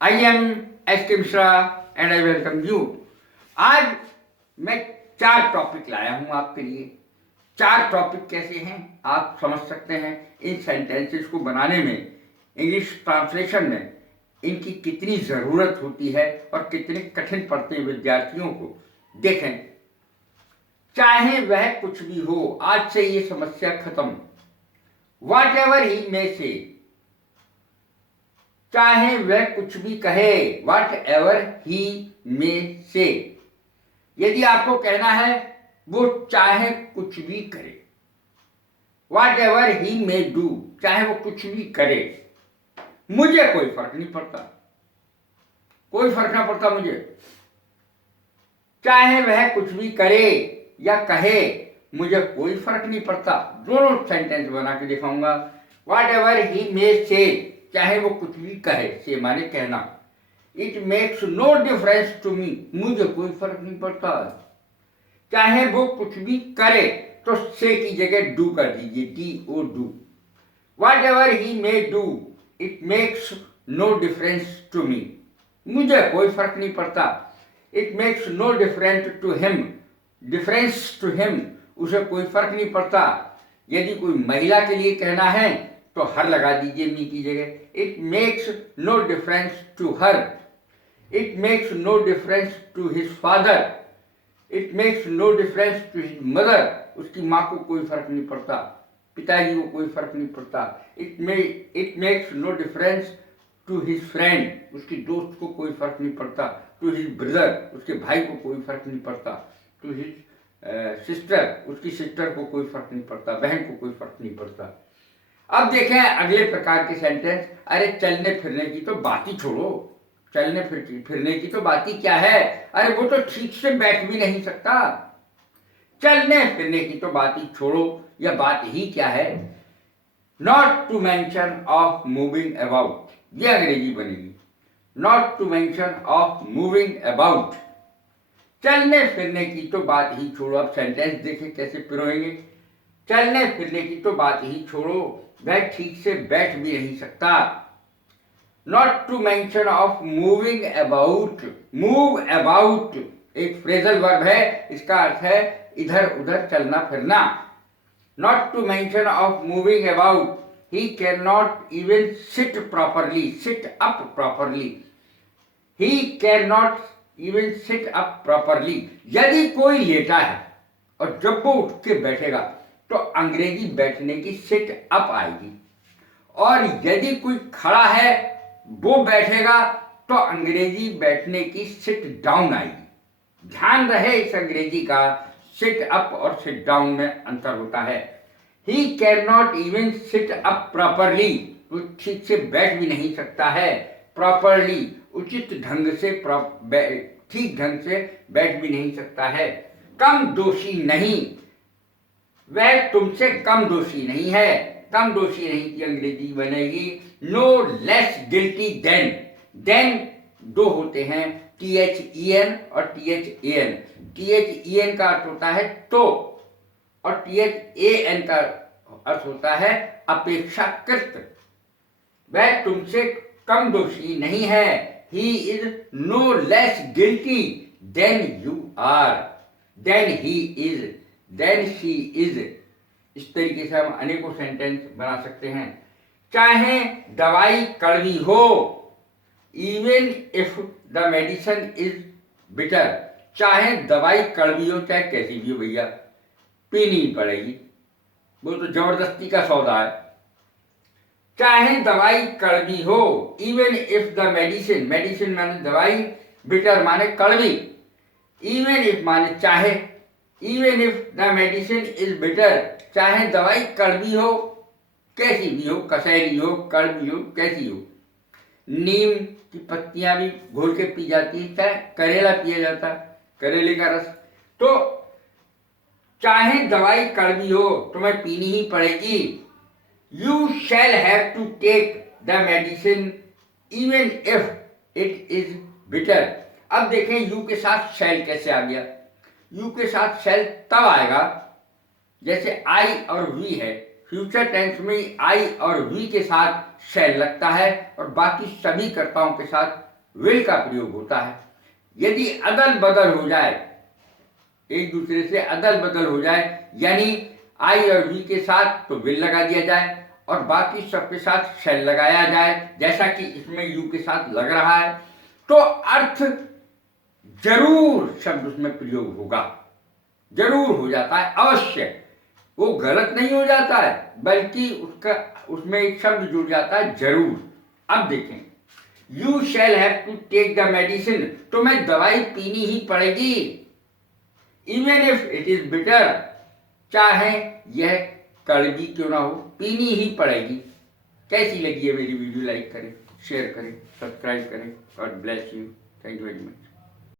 I am S के Mishra and I welcome you. आज मैं 4 टॉपिक लाया हूं आपके लिए। 4 टॉपिक कैसे हैं आप समझ सकते हैं। इन सेंटेंसेस को बनाने में, इंग्लिश ट्रांसलेशन में इनकी कितनी ज़रूरत होती है और कितने कठिन पड़ते हैं विद्यार्थियों को। देखें, चाहे वह कुछ भी हो, आज से ये समस्या खत्म। वॉट एवर ही मे से, चाहे वह कुछ भी कहे, वट एवर ही मे से। यदि आपको कहना है वो चाहे कुछ भी करे, what ever he may do, चाहे वो कुछ भी करे, मुझे कोई फर्क नहीं पड़ता, कोई फर्क ना पड़ता मुझे। चाहे वह कुछ भी करे या कहे, मुझे कोई फर्क नहीं पड़ता। दोनों सेंटेंस बना के दिखाऊंगा। वट एवर ही मे से, चाहे वो कुछ भी कहे, से माने कहना। It makes no difference to me, मुझे कोई फर्क नहीं पड़ता। चाहे वो कुछ भी करे तो से की जगह डू कर दीजिए, D O do. Whatever he may do, it makes no difference to me, मुझे कोई फर्क नहीं पड़ता। It makes no difference to him, difference to him, उसे कोई फर्क नहीं पड़ता। यदि कोई महिला के लिए कहना है तो हर लगा दीजिए मी की जगह। It makes no difference to her, it makes no difference to his father, it makes no difference to his mother, उसकी माँ को कोई फर्क नहीं पड़ता, पिताजी को कोई फर्क नहीं पड़ता। It makes no difference to his friend, उसकी दोस्त को कोई फर्क नहीं पड़ता। टू हिज ब्रदर, उसके भाई को कोई फर्क नहीं पड़ता। टू हिज सिस्टर, उसकी सिस्टर को कोई फर्क नहीं पड़ता, बहन को कोई फर्क नहीं पड़ता। अब देखें अगले प्रकार के सेंटेंस। अरे चलने फिरने की तो बात ही छोड़ो, चलने फिरने की तो बात ही क्या है। अरे वो तो ठीक से बैठ भी नहीं सकता। चलने फिरने की तो बात ही छोड़ो, यह बात ही क्या है। Not to mention of moving about, यह अंग्रेजी बनेगी। Not to mention of moving about, चलने फिरने की तो बात ही छोड़ो। अब सेंटेंस देखें कैसे पिरोएंगे। चलने फिरने की तो बात ही छोड़ो, वह ठीक से बैठ भी नहीं सकता। Not to mention of moving about, move about एक फ्रेजल वर्ब है, इसका अर्थ है इधर उधर चलना फिरना। Not to mention of moving about, he can not even sit properly, sit up properly, he can not even sit up properly. यदि कोई लेटा है और जब वो उठ के बैठेगा तो अंग्रेजी बैठने की सिट अप आएगी, और यदि कोई खड़ा है वो बैठेगा तो अंग्रेजी बैठने की सिट डाउन आएगी। ध्यान रहे इस अंग्रेजी का, सिट अप और सिट डाउन में अंतर होता है। ही can not even sit up properly, वो ठीक से बैठ भी नहीं सकता है। प्रॉपरली उचित ढंग से, ठीक ढंग से बैठ भी नहीं सकता है। कम दोषी नहीं, वह तुमसे कम दोषी नहीं है। कम दोषी नहीं की अंग्रेजी बनेगी no less guilty then. Then दो होते हैं, THEN और THAN। THEN का अर्थ होता है तो, और THAN का अर्थ होता है अपेक्षाकृत। वह तुमसे कम दोषी नहीं है। He is no less guilty than you are, than he is, than she is। इस तरीके से हम अनेकों सेंटेंस बना सकते हैं। चाहे दवाई कड़वी हो, even if the medicine is bitter, चाहे दवाई कड़वी हो, चाहे कैसी भी हो भैया, पीनी ही पड़ेगी, वो तो जबरदस्ती का सौदा है। चाहे दवाई कड़वी हो, even if the medicine, medicine माने दवाई, बिटर माने कड़वी, इवन इफ माने चाहे, even if the medicine is bitter, चाहे दवाई कड़वी हो, कैसी भी हो, कसैली हो, कड़वी हो, कैसी हो। नीम की पत्तियां भी घोल के पी जाती है, चाहे करेला पिया जाता है, करेले का रस। तो चाहे दवाई कड़वी हो, तुम्हें पीनी ही पड़ेगी। You shall have to take the medicine even if it is bitter। अब देखें यू के साथ shall कैसे आ गया। यू के साथ shall तब आएगा जैसे I और we है, फ्यूचर टेंस में आई और वी के साथ शैल लगता है और बाकी सभी कर्ताओं के साथ विल का प्रयोग होता है। यदि अदल बदल हो जाए, एक दूसरे से अदल बदल हो जाए, यानी आई और वी के साथ तो विल लगा दिया जाए और बाकी सबके साथ शैल लगाया जाए, जैसा कि इसमें यू के साथ लग रहा है, तो अर्थ जरूर शब्द उसमें प्रयोग होगा, जरूर हो जाता है, अवश्य। वो गलत नहीं हो जाता है, बल्कि उसमें एक शब्द जुड़ जाता है, जरूर। अब देखें, you shall have to take the medicine, तो मैं दवाई पीनी ही पड़ेगी। Even if it is bitter, चाहे यह कड़वी क्यों ना हो, पीनी ही पड़ेगी। कैसी लगी है मेरी वीडियो? लाइक करें, शेयर करें, सब्सक्राइब करें। God bless you. Thank you very much.